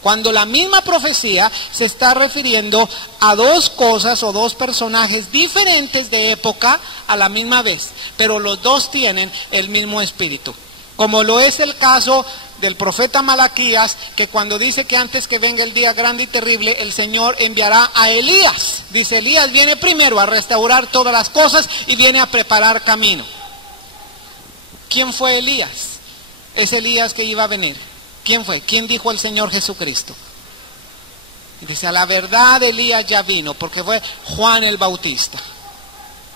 Cuando la misma profecía se está refiriendo a dos cosas o dos personajes diferentes de época a la misma vez, pero los dos tienen el mismo espíritu. Como lo es el caso del profeta Malaquías, que cuando dice que antes que venga el día grande y terrible, el Señor enviará a Elías. Dice, Elías viene primero a restaurar todas las cosas y viene a preparar camino. ¿Quién fue Elías? Es Elías que iba a venir. ¿Quién fue? ¿Quién dijo el Señor Jesucristo? Y dice, a la verdad Elías ya vino, porque fue Juan el Bautista.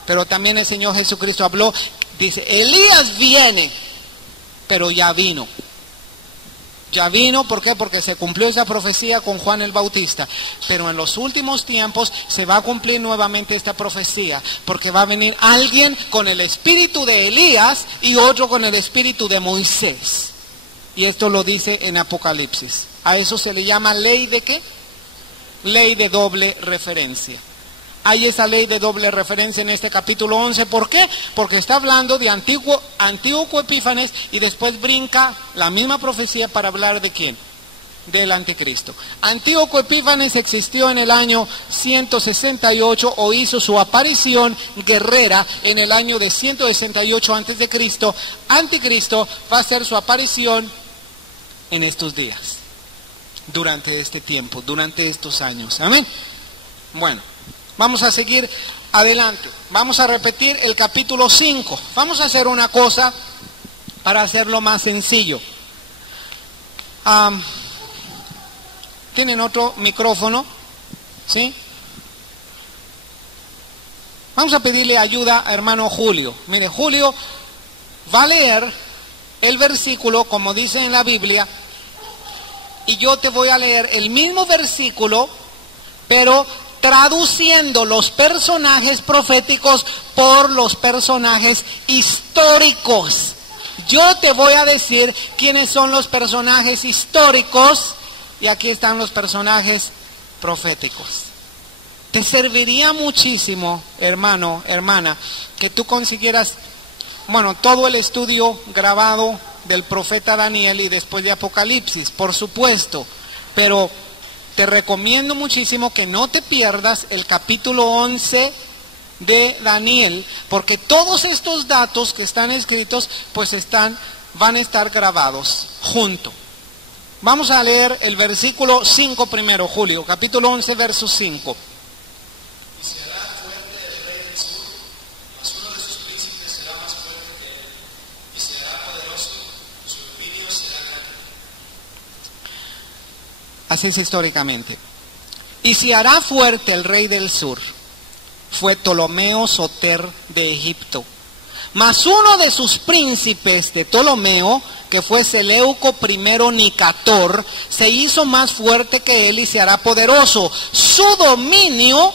Pero también el Señor Jesucristo habló, dice, Elías viene, pero ya vino. Ya vino, ¿por qué? Porque se cumplió esa profecía con Juan el Bautista. Pero en los últimos tiempos se va a cumplir nuevamente esta profecía, porque va a venir alguien con el espíritu de Elías y otro con el espíritu de Moisés. Y esto lo dice en Apocalipsis. A eso se le llama ley de ¿qué? Ley de doble referencia. Hay esa ley de doble referencia en este capítulo 11. ¿Por qué? Porque está hablando de Antíoco Epífanes y después brinca la misma profecía para hablar de ¿quién? Del anticristo. Antíoco Epífanes existió en el año 168 o hizo su aparición guerrera en el año de 168 a.C. Anticristo va a hacer su aparición en estos días, durante este tiempo, durante estos años. Amén. Bueno, vamos a seguir adelante. Vamos a repetir el capítulo 5. Vamos a hacer una cosa para hacerlo más sencillo. ¿Tienen otro micrófono? ¿Sí? Vamos a pedirle ayuda a hermano Julio. Mire, Julio va a leer el versículo como dice en la Biblia y yo te voy a leer el mismo versículo, pero traduciendo los personajes proféticos por los personajes históricos. Yo te voy a decir quiénes son los personajes históricos y aquí están los personajes proféticos. Te serviría muchísimo, hermano, hermana, que tú consiguieras, todo el estudio grabado del profeta Daniel y después de Apocalipsis, por supuesto, pero te recomiendo muchísimo que no te pierdas el capítulo 11 de Daniel, porque todos estos datos que están escritos, pues van a estar grabados junto. Vamos a leer el versículo 5 primero, Julio, capítulo 11, verso 5. Y se hará fuerte el rey del sur, mas uno de sus príncipes será más fuerte que él, y será poderoso, su dominio será grande. Así es históricamente. Y se hará fuerte el rey del sur. Fue Ptolomeo Soter de Egipto. Mas uno de sus príncipes de Ptolomeo, que fue Seleuco I Nicator, se hizo más fuerte que él y se hará poderoso. Su dominio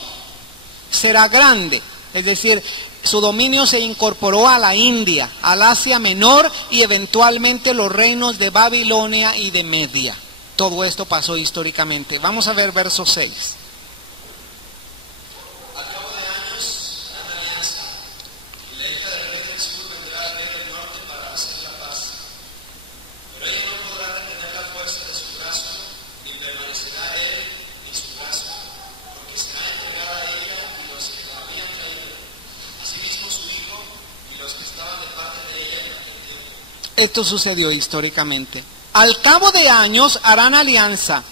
será grande. Es decir, su dominio se incorporó a la India, al Asia Menor y eventualmente los reinos de Babilonia y de Media. Todo esto pasó históricamente. Vamos a ver verso 6. Al cabo de años harán alianza, y la hija del rey del sur vendrá al rey del norte para hacer la paz. Pero ella no podrá retener la fuerza de su brazo, ni permanecerá él ni su brazo, porque será entregada a ella y los que la habían traído, asimismo su hijo y los que estaban de parte de ella en aquel tiempo. Esto sucedió históricamente. Al cabo de años harán alianza,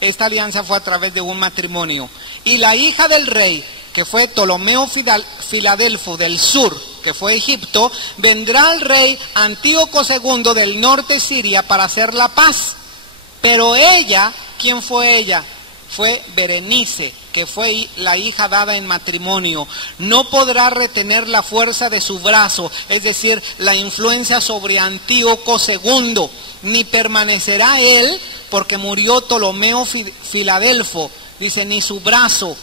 Esta alianza fue a través de un matrimonio. Y la hija del rey, que fue Ptolomeo Filadelfo del sur, que fue Egipto, vendrá al rey Antíoco II del norte de Siria para hacer la paz. Pero ella, ¿quién fue ella? Fue Berenice, que fue la hija dada en matrimonio. No podrá retener la fuerza de su brazo, es decir, la influencia sobre Antíoco II, ni permanecerá él, porque murió Ptolomeo Filadelfo, dice, ni su brazo,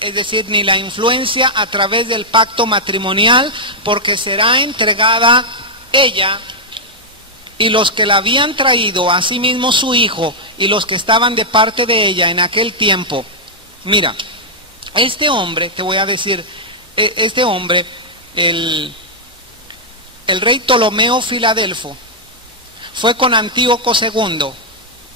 es decir, ni la influencia a través del pacto matrimonial, porque será entregada ella y los que la habían traído, asimismo su hijo, y los que estaban de parte de ella en aquel tiempo. Mira, este hombre, te voy a decir, este hombre, el rey Ptolomeo Filadelfo, fue con Antíoco II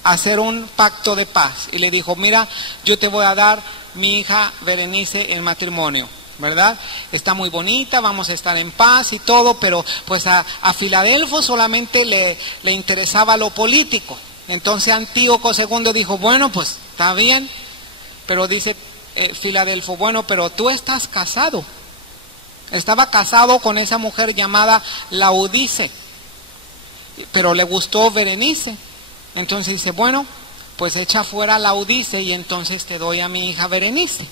a hacer un pacto de paz, y le dijo, mira, yo te voy a dar mi hija Berenice en matrimonio, ¿verdad? Está muy bonita, vamos a estar en paz y todo, pero pues a Filadelfo solamente le interesaba lo político. Entonces Antíoco II dijo, bueno, pues está bien, pero dice Filadelfo, bueno, pero tú estás casado. Estaba casado con esa mujer llamada Laodice, pero le gustó Berenice. Entonces dice, bueno, pues echa fuera Laodice y entonces te doy a mi hija Berenice.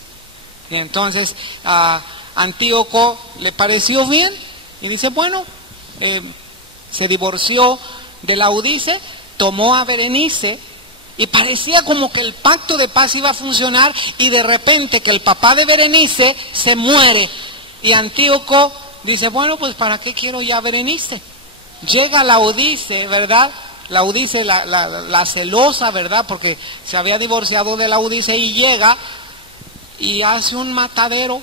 Y entonces a Antíoco le pareció bien y dice, bueno, se divorció de Laodice, tomó a Berenice y parecía como que el pacto de paz iba a funcionar, y de repente que el papá de Berenice se muere y Antíoco dice, bueno, pues ¿para qué quiero ya Berenice? Llega Laodice, ¿verdad? Laodice, la celosa, ¿verdad? Porque se había divorciado de Laodice, y llega y hace un matadero,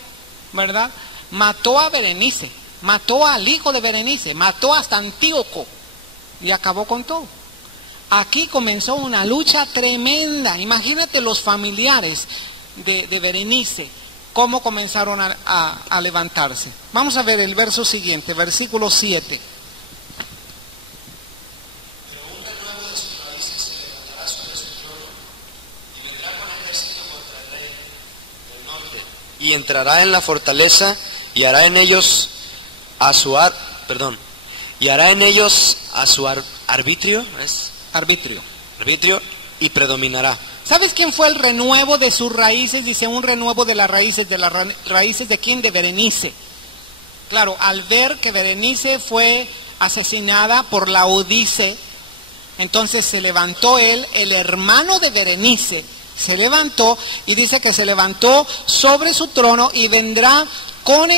¿verdad? Mató a Berenice, mató al hijo de Berenice, mató hasta Antíoco y acabó con todo. Aquí comenzó una lucha tremenda. Imagínate los familiares de Berenice, cómo comenzaron a levantarse. Vamos a ver el verso siguiente, versículo 7. Y entrará en la fortaleza y hará en ellos a su arbitrio, y predominará. ¿Sabes quién fue el renuevo de sus raíces? Dice, un renuevo de las raíces de quién, de Berenice. Claro, al ver que Berenice fue asesinada por Laodice, entonces se levantó él, el hermano de Berenice, se levantó, y dice que se levantó sobre su trono y vendrá con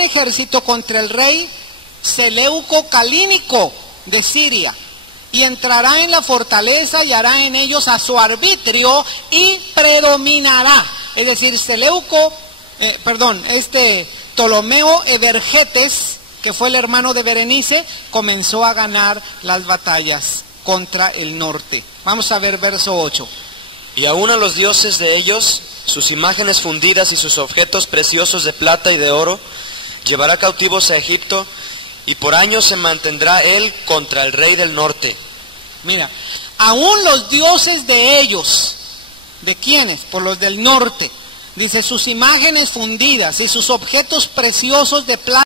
ejército contra el rey Seleuco Calínico de Siria, y entrará en la fortaleza y hará en ellos a su arbitrio y predominará. Es decir, Ptolomeo Evergetes, que fue el hermano de Berenice, comenzó a ganar las batallas contra el norte. Vamos a ver verso 8. Y aún a los dioses de ellos, sus imágenes fundidas y sus objetos preciosos de plata y de oro, llevará cautivos a Egipto, y por años se mantendrá él contra el rey del norte. Mira, aún los dioses de ellos, ¿de quiénes? Por los del norte. Dice, sus imágenes fundidas y sus objetos preciosos de plata